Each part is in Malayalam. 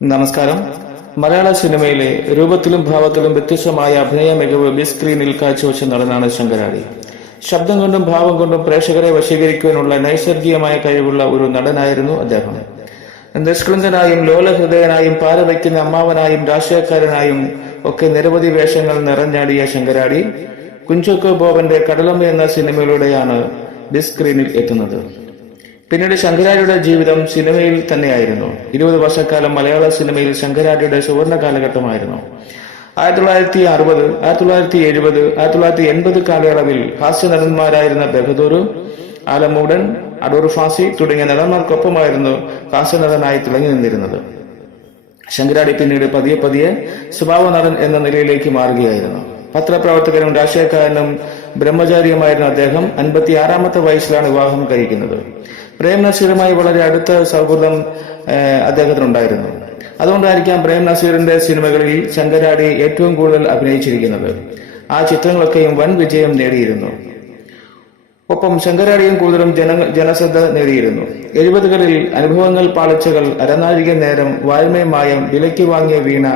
നമസ്കാരം. മലയാള സിനിമയിലെ രൂപത്തിലും ഭാവത്തിലും വ്യത്യസ്തമായ അഭിനയ മികവ് ബിഗ് സ്ക്രീനിൽ കാഴ്ചവെച്ച നടനാണ് ശങ്കരാടി. ശബ്ദം കൊണ്ടും ഭാവം കൊണ്ടും പ്രേക്ഷകരെ വശീകരിക്കുവാനുള്ള നൈസർഗികമായ കഴിവുള്ള ഒരു നടനായിരുന്നു അദ്ദേഹം. നിഷ്കളങ്കനായും ലോലഹൃദയനായും പാരവയ്ക്കുന്ന അമ്മാവനായും രാഷ്ട്രീയക്കാരനായും ഒക്കെ നിരവധി വേഷങ്ങൾ നിറഞ്ഞാടിയ ശങ്കരാടി കുഞ്ചാക്കോ ബോബന്റെ കടലമ്മ എന്ന സിനിമയിലൂടെയാണ് ബിഗ് സ്ക്രീനിൽ എത്തുന്നത്. പിന്നീട് ശങ്കരാടിയുടെ ജീവിതം സിനിമയിൽ തന്നെയായിരുന്നു. 20 വർഷക്കാലം മലയാള സിനിമയിൽ ശങ്കരാടിയുടെ സുവർണ കാലഘട്ടമായിരുന്നു. 1960, 1970, 1980 കാലയളവിൽ ഹാസ്യ നടന്മാരായിരുന്ന ബഹദൂർ, ആലമൂടൻ, അടൂർ ഫാസി തുടങ്ങിയ നടന്മാർക്കൊപ്പമായിരുന്നു ഹാസ്യ നടനായി തിളങ്ങി നിന്നിരുന്നത്. ശങ്കരാടി പിന്നീട് പതിയെ പതിയെ സ്വഭാവ നടൻ എന്ന നിലയിലേക്ക് മാറുകയായിരുന്നു. പത്രപ്രവർത്തകനും രാഷ്ട്രീയക്കാരനും ബ്രഹ്മചാരിയുമായിരുന്ന അദ്ദേഹം 56-ാമത്തെ വയസ്സിലാണ് വിവാഹം കഴിക്കുന്നത്. പ്രേം നസീറുമായി വളരെ അടുത്ത സൗഹൃദം അദ്ദേഹത്തിനുണ്ടായിരുന്നു. അതുകൊണ്ടായിരിക്കാം പ്രേം നസീറിന്റെ സിനിമകളിൽ ശങ്കരാടി ഏറ്റവും കൂടുതൽ അഭിനയിച്ചിരിക്കുന്നത്. ആ ചിത്രങ്ങളൊക്കെയും വൻ വിജയം നേടിയിരുന്നു. ഒപ്പം ശങ്കരാടിയും കൂടുതലും ജനശ്രദ്ധ നേടിയിരുന്നു. 70കളിൽ അനുഭവങ്ങൾ, പാളിച്ചകൾ, അരനാഴിക നേരം, വായ്മയും മായം, വിലയ്ക്ക് വാങ്ങിയ വീണ,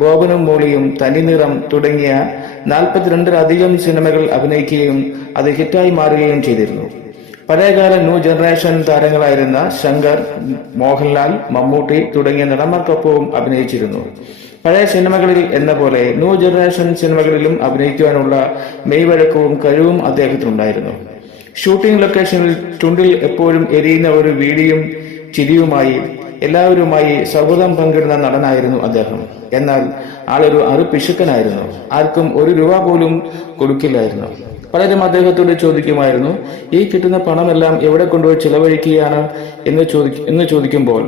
ബോബനും മോളിയും, തനിനിറം തുടങ്ങിയ 42-ലധികം സിനിമകൾ അഭിനയിക്കുകയും അത് ഹിറ്റായി മാറുകയും ചെയ്തിരുന്നു. പഴയകാല ന്യൂ ജനറേഷൻ താരങ്ങളായിരുന്ന ശങ്കർ, മോഹൻലാൽ, മമ്മൂട്ടി തുടങ്ങിയ നടന്മാർക്കൊപ്പവും അഭിനയിച്ചിരുന്നു. പഴയ സിനിമകളിൽ എന്ന പോലെ ന്യൂ ജനറേഷൻ സിനിമകളിലും അഭിനയിക്കുവാനുള്ള മെയ്വഴക്കവും കഴിവും അദ്ദേഹത്തിനുണ്ടായിരുന്നു. ഷൂട്ടിംഗ് ലൊക്കേഷനിൽ ചുണ്ടിൽ എപ്പോഴും എരിയുന്ന ഒരു വീടിയും ചിരിയുമായി എല്ലാവരുമായി സൗഹൃദം പങ്കിടുന്ന നടനായിരുന്നു അദ്ദേഹം. എന്നാൽ ആളൊരു അറുപിശുക്കനായിരുന്നു. ആർക്കും ₹1 പോലും കൊടുക്കില്ലായിരുന്നു. പലരും അദ്ദേഹത്തോട് ചോദിക്കുമായിരുന്നു, ഈ കിട്ടുന്ന പണമെല്ലാം എവിടെ കൊണ്ടുപോയി ചിലവഴിക്കുകയാണ് എന്ന് ചോദിക്കുമ്പോൾ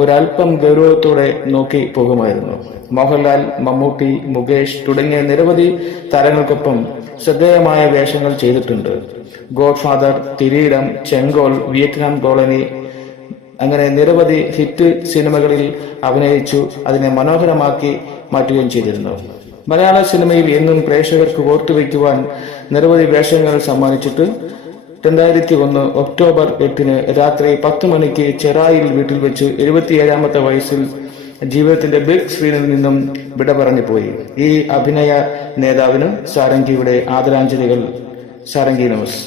ഒരൽപ്പം ഗൗരവത്തോടെ നോക്കി പോകുമായിരുന്നു. മോഹൻലാൽ, മമ്മൂട്ടി, മുകേഷ് തുടങ്ങിയ നിരവധി താരങ്ങൾക്കൊപ്പം ശ്രദ്ധേയമായ വേഷങ്ങൾ ചെയ്തിട്ടുണ്ട്. ഗോഡ് ഫാദർ, കിരീടം, ചെങ്കോൽ, വിയറ്റ്നാം കോളനി അങ്ങനെ നിരവധി ഹിറ്റ് സിനിമകളിൽ അഭിനയിച്ചു അതിനെ മനോഹരമാക്കി മാറ്റുകയും ചെയ്തിരുന്നു. മലയാള സിനിമയിൽ എന്നും പ്രേക്ഷകർക്ക് ഓർത്തുവെക്കുവാൻ നിരവധി വേഷങ്ങൾ സമ്മാനിച്ചിട്ട് 2001 ഒക്ടോബർ 8 രാത്രി 10 മണിക്ക് ചെറായിൽ വീട്ടിൽ വെച്ച് 77-ാമത്തെ വയസ്സിൽ ജീവിതത്തിന്റെ ബിഗ് സ്ക്രീനിൽ നിന്നും വിട പറഞ്ഞു പോയി. ഈ അഭിനയ നേതാവിന് സാരംഗിയുടെ ആദരാഞ്ജലികൾ. സാരംഗി ന്യൂസ്.